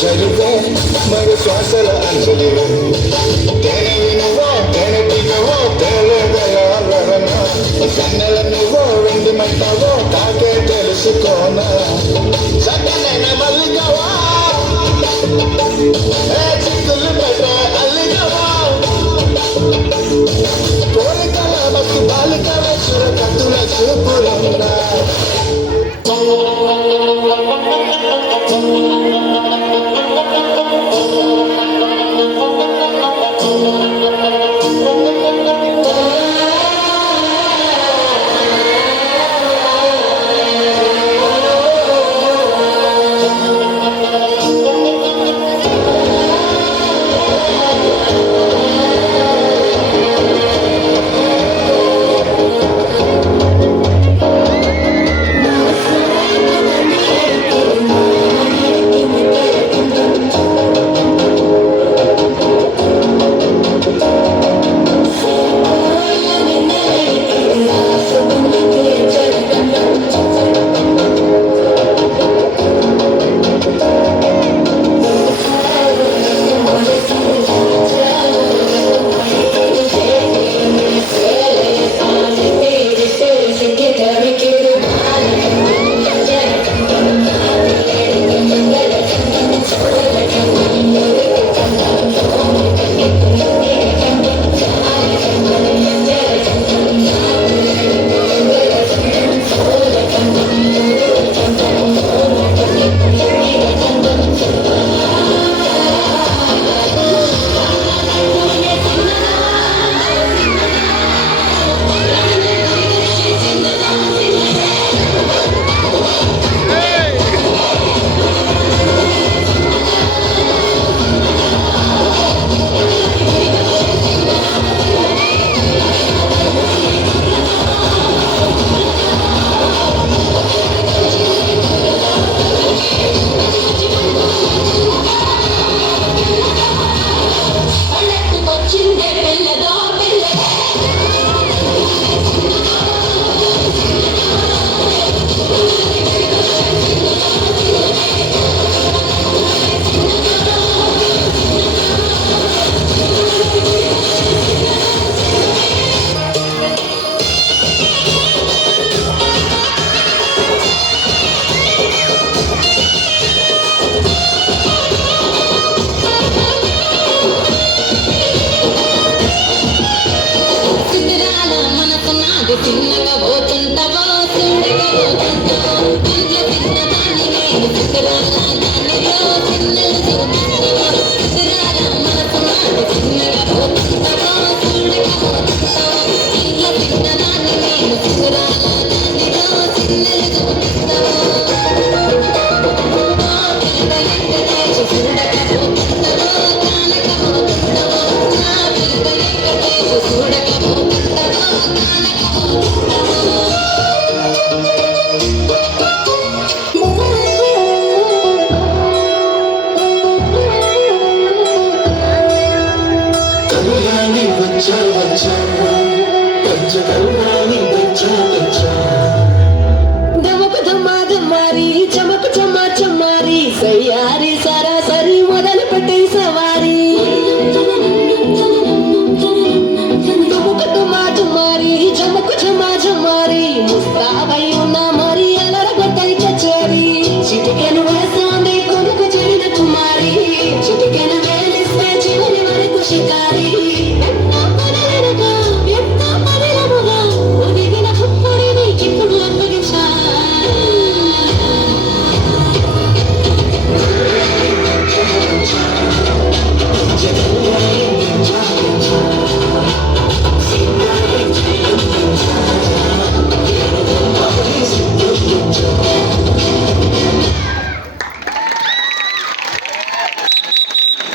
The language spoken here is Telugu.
జరిగే మరి శ్వాసల అంజలి తేనెవి నువ్వో తేనెటీగవో తేలేదయాలన కన్నెల నువ్వో వెండి మంటవో తాకే తెలుసుకోనా సకనైన మల్లిగవా చిక్కులు పెట్టే అల్లిగవా కోరికల బస్సు బాలికల చురకత్తుల చూపులున్నా చిన్నగా పోతుంటావో చిన్నగా పోతుంటావో ఇంట్లో చిన్న దాన్ని నేను చిత్రాల దానిలో చిన్నలు చూపిస్తావో చిత్రాల మనసు మాట చిన్నగా పోతుంటావో చిన్నగా పోతుంటావో ఇంట్లో చిన్న దాన్ని నేను చిత్రాల దానిలో చిన్నలు చూపిస్తావో చూడకపోతుంటావో కానకపోతుంటావో నా పిలుపు చూడకపోతుంటావో కళ్యాణి వచ్చా వచ్చా పంచ కళ్యాణి వచ్చా వచ్చా దమకు ధమా ధమారి చమకు చమా చమారి సయ్యారి సరాసరి మొదలు పెట్టే సవారి దమకు ధమా ధమారి చమకు చమా చమారి ముస్తాబై ఉన్న మరి అలరగొట్టని కచేరి చిటికెను వేసాంది కొనుకు చెడిన కుమారి చిటికెను వేలిస్తే చివరి వరకు షికారి